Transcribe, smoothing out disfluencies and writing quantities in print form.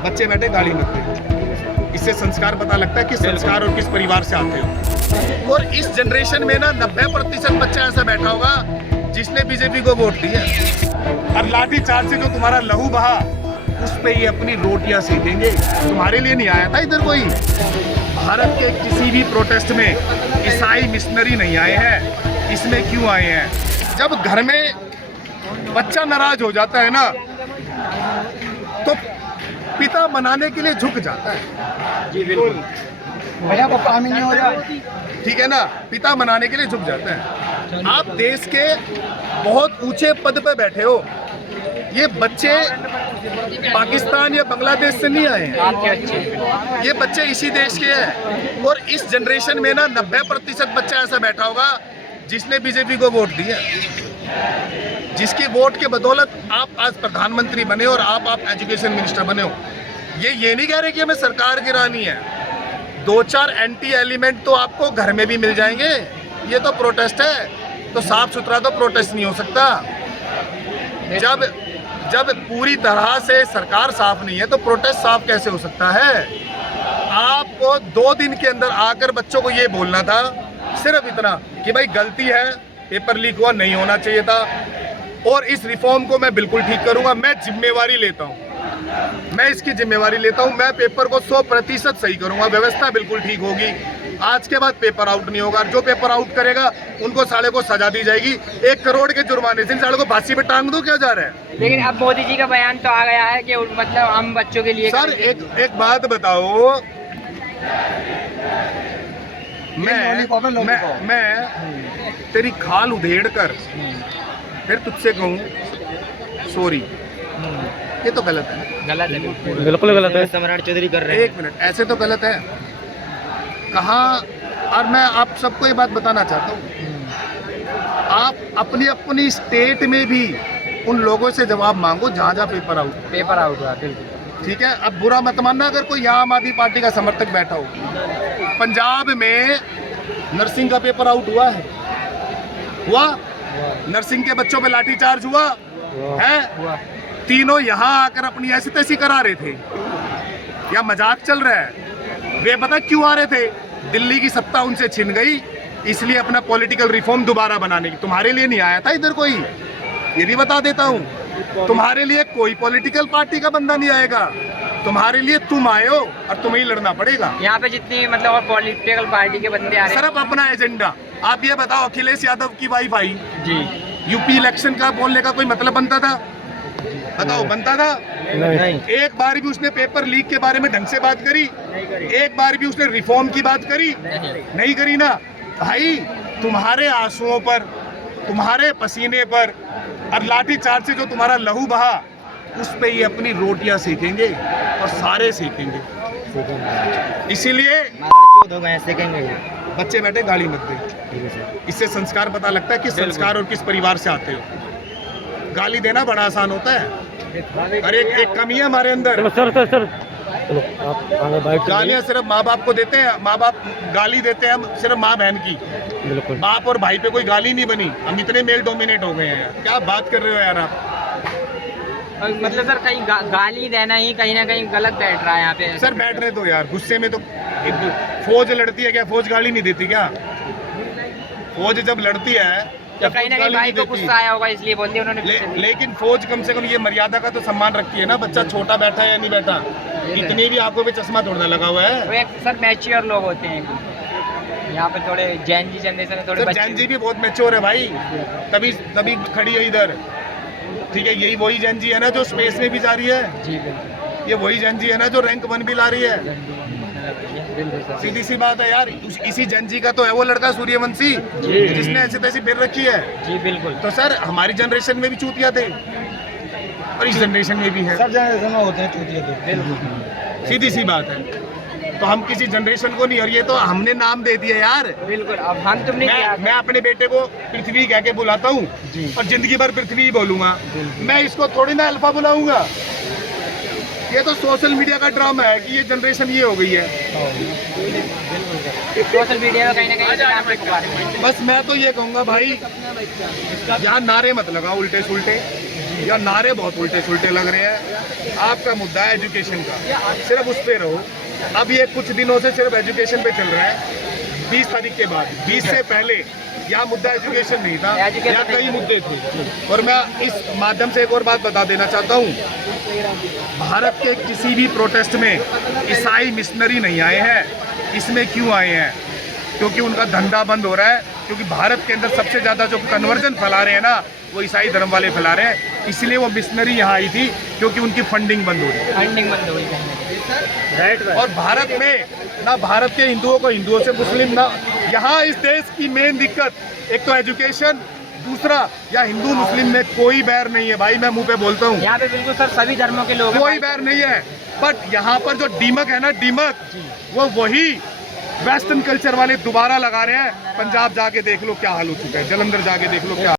बच्चे बैठे गाली मत दे। इससे संस्कार पता लगता है कि संस्कार और किस परिवार से आते हो। और इस जनरेशन में ना 90% बच्चा ऐसा बैठा होगा जिसने बीजेपी को वोट दिया। और लाठी चार्ज से जो तुम्हारा लहू बहा उस पे ही अपनी रोटियां सेकेंगे। तुम्हारे लिए नहीं आया था इधर कोई। भारत के किसी भी प्रोटेस्ट में ईसाई मिशनरी नहीं आए हैं। इसमें क्यों आए हैं? जब घर में बच्चा नाराज हो जाता है ना तो पिता मनाने के लिए झुक जाता है। जी बिल्कुल। भैया पापा हमें नहीं हो रहा, ठीक है ना, पिता मनाने के लिए झुक जाता है। आप देश के बहुत ऊंचे पद पे बैठे हो। ये बच्चे पाकिस्तान या बांग्लादेश से नहीं आए हैं, ये बच्चे इसी देश के हैं। और इस जनरेशन में ना 90% बच्चा ऐसा बैठा होगा जिसने बीजेपी को वोट दिया, जिसकी वोट के बदौलत आप आज प्रधानमंत्री बने और आप एजुकेशन मिनिस्टर बने हो। ये नहीं कह रहे कि हमें सरकार गिरानी है। 2-4 एंटी एलिमेंट तो आपको घर में भी मिल जाएंगे। ये तो प्रोटेस्ट है, तो साफ सुथरा तो प्रोटेस्ट नहीं हो सकता। जब पूरी तरह से सरकार साफ नहीं है तो प्रोटेस्ट साफ कैसे हो सकता है? आपको 2 दिन के अंदर आकर बच्चों को ये बोलना था, सिर्फ इतना कि भाई गलती है, पेपर लीक हुआ, नहीं होना चाहिए था, और इस रिफॉर्म को मैं बिल्कुल ठीक करूंगा। मैं जिम्मेवारी लेता हूं, मैं इसकी जिम्मेवारी लेता हूं। मैं पेपर को 100% सही करूंगा, व्यवस्था बिल्कुल ठीक होगी। आज के बाद पेपर आउट नहीं होगा। जो पेपर आउट करेगा उनको साले को सजा दी जाएगी 1 करोड़ के जुर्माने से। साले को फांसी पे टांग दो, क्या जा रहा है? लेकिन अब मोदी जी का बयान तो आ गया है कि मतलब हम बच्चों के लिए। सर एक बात बताओ, मैं तेरी खाल उधेड़ कर फिर तुझसे कहूँ सॉरी, ये तो गलत है। गलत है, बिल्कुल गलत है। सम्राट चौधरी कर रहे हैं। 1 मिनट, ऐसे तो गलत है कहाँ। और मैं आप सबको ये बात बताना चाहता हूँ, आप अपनी स्टेट में भी उन लोगों से जवाब मांगो जहाँ पेपर आउट हुआ। बिल्कुल ठीक है। अब बुरा मत मानना अगर कोई यहाँ आम आदमी पार्टी का समर्थक बैठा हो। पंजाब में नर्सिंग का पेपर आउट हुआ है, हुआ? नर्सिंग के बच्चों पे लाठीचार्ज हुआ है। तीनों यहाँ आकर अपनी ऐसी तैसी करा रहे थे, या मजाक चल रहा है? वे पता क्यों आ रहे थे? दिल्ली की सत्ता उनसे छिन गई, इसलिए अपना पॉलिटिकल रिफॉर्म दोबारा बनाने की। तुम्हारे लिए नहीं आया था इधर कोई, ये भी बता देता हूँ। तुम्हारे लिए कोई पॉलिटिकल पार्टी का बंदा नहीं आएगा, तुम्हारे लिए तुम आए हो और तुम्हें ही लड़ना पड़ेगा। यहाँ पे जितनी मतलब और पॉलिटिकल पार्टी के बंदे आ रहे हैं, सिर्फ अपना एजेंडा। आप ये बताओ, अखिलेश यादव की वाइफ आई जी, यूपी इलेक्शन का बोलने का कोई मतलब बनता था? बताओ, बनता था? नहीं। एक बार भी उसने पेपर लीक के बारे में ढंग से बात करी? एक बार भी उसने रिफॉर्म की बात करी? नहीं करी ना भाई। तुम्हारे आंसुओं पर, तुम्हारे पसीने पर और लाठी चार्ज से जो तुम्हारा लहू बहा उस पे ही अपनी रोटियां सेकेंगे और सारे सेकेंगे। इसीलिए बच्चे बैठे गाली मत दे। इससे संस्कार पता लगता है कि संस्कार और किस परिवार से आते हो। गाली देना बड़ा आसान होता है। अरे एक कमी है हमारे अंदर। सर गालियां सिर्फ माँ बाप को देते हैं, माँ बाप गाली देते हैं हम सिर्फ माँ बहन की। बिल्कुल। बाप और भाई पे कोई गाली नहीं बनी। हम इतने मेल डोमिनेट हो गए हैं। क्या बात कर रहे हो यार आप? मतलब सर कहीं गाली देना ही कहीं ना कहीं गलत बैठ रहा है यहाँ पे। सर बैठ रहे तो यार गुस्से में तो फौज लड़ती है क्या? फौज गाली नहीं देती क्या? फौज जब लड़ती है तो कहीं ना कहीं भाई को गुस्सा आया होगा इसलिए बोल दिया उन्होंने। लेकिन फौज कम से कम ये मर्यादा का तो सम्मान रखती है ना। बच्चा छोटा बैठा है या नहीं बैठा, इतनी भी आंखों पे चश्मा तोड़ना लगा हुआ है। वो एक सर मैच्योर लोग होते हैं यहाँ पे, थोड़े जैन जी जनरेशन में थोड़े। जैन जी भी बहुत मैच्योर है भाई, तभी खड़ी है इधर। ठीक है, यही वही जैन जी है ना जो स्पेस में भी जा रही है। जी ये वही जैन जी है ना जो रैंक 1 भी ला रही है। सीधी सी बात है यार। इसी जैन जी का तो है वो लड़का सूर्यवंशी जिसने ऐसी तैसी फिर रखी है। जी बिल्कुल। तो सर हमारी जनरेशन में भी चूतिया थे और इस जनरेशन में भी है। सब जनरेशन में होते हैं चूतिया तो। बिल्कुल सीधी सी बात है। तो हम किसी जनरेशन को नहीं, और ये तो हमने नाम दे दिया यार। बिल्कुल। अब हम तुमने मैं अपने बेटे को पृथ्वी कह के बुलाता हूँ और जिंदगी भर पृथ्वी ही बोलूंगा। मैं इसको थोड़ी ना अल्फा बुलाऊंगा। ये तो सोशल मीडिया का ड्रामा है कि ये जनरेशन ये हो गई है। सोशल मीडिया में कहीं ना कहीं। बस मैं तो ये कहूँगा भाई, यहाँ नारे मत लगाओ उल्टे सुल्टे। या नारे बहुत उल्टे सुल्टे लग रहे हैं। आपका मुद्दा है एजुकेशन का, सिर्फ उस पर रहो। अब ये कुछ दिनों से सिर्फ एजुकेशन पे चल रहा है। 20 तारीख के बाद, 20 से पहले यहाँ मुद्दा एजुकेशन नहीं था, यहाँ कई मुद्दे थे। और मैं इस माध्यम से एक और बात बता देना चाहता हूँ, भारत के किसी भी प्रोटेस्ट में ईसाई मिशनरी नहीं आए हैं। इसमें क्यों आए हैं? क्योंकि उनका धंधा बंद हो रहा है, क्योंकि भारत के अंदर सबसे ज़्यादा जो कन्वर्जन फैला रहे हैं ना, वो ईसाई धर्म वाले फैला रहे हैं। इसलिए वो मिशनरी यहाँ आई थी, क्योंकि उनकी फंडिंग बंद हो रही है। फंडिंग बंद हो गई। और भारत में ना भारत के हिंदुओं को हिंदुओं से मुस्लिम ना, यहाँ इस देश की मेन दिक्कत एक तो एजुकेशन, दूसरा या हिंदू मुस्लिम में कोई बैर नहीं है भाई, मैं मुंह पे बोलता हूँ। यहाँ पे बिल्कुल सर सभी धर्मों के लोग हैं। कोई बैर नहीं है, बट यहाँ पर जो डीमक है ना, डीमक वो वही वेस्टर्न कल्चर वाले दोबारा लगा रहे हैं। पंजाब जाके देख लो क्या हाल हो चुका है, जलंधर जाके देख लो क्या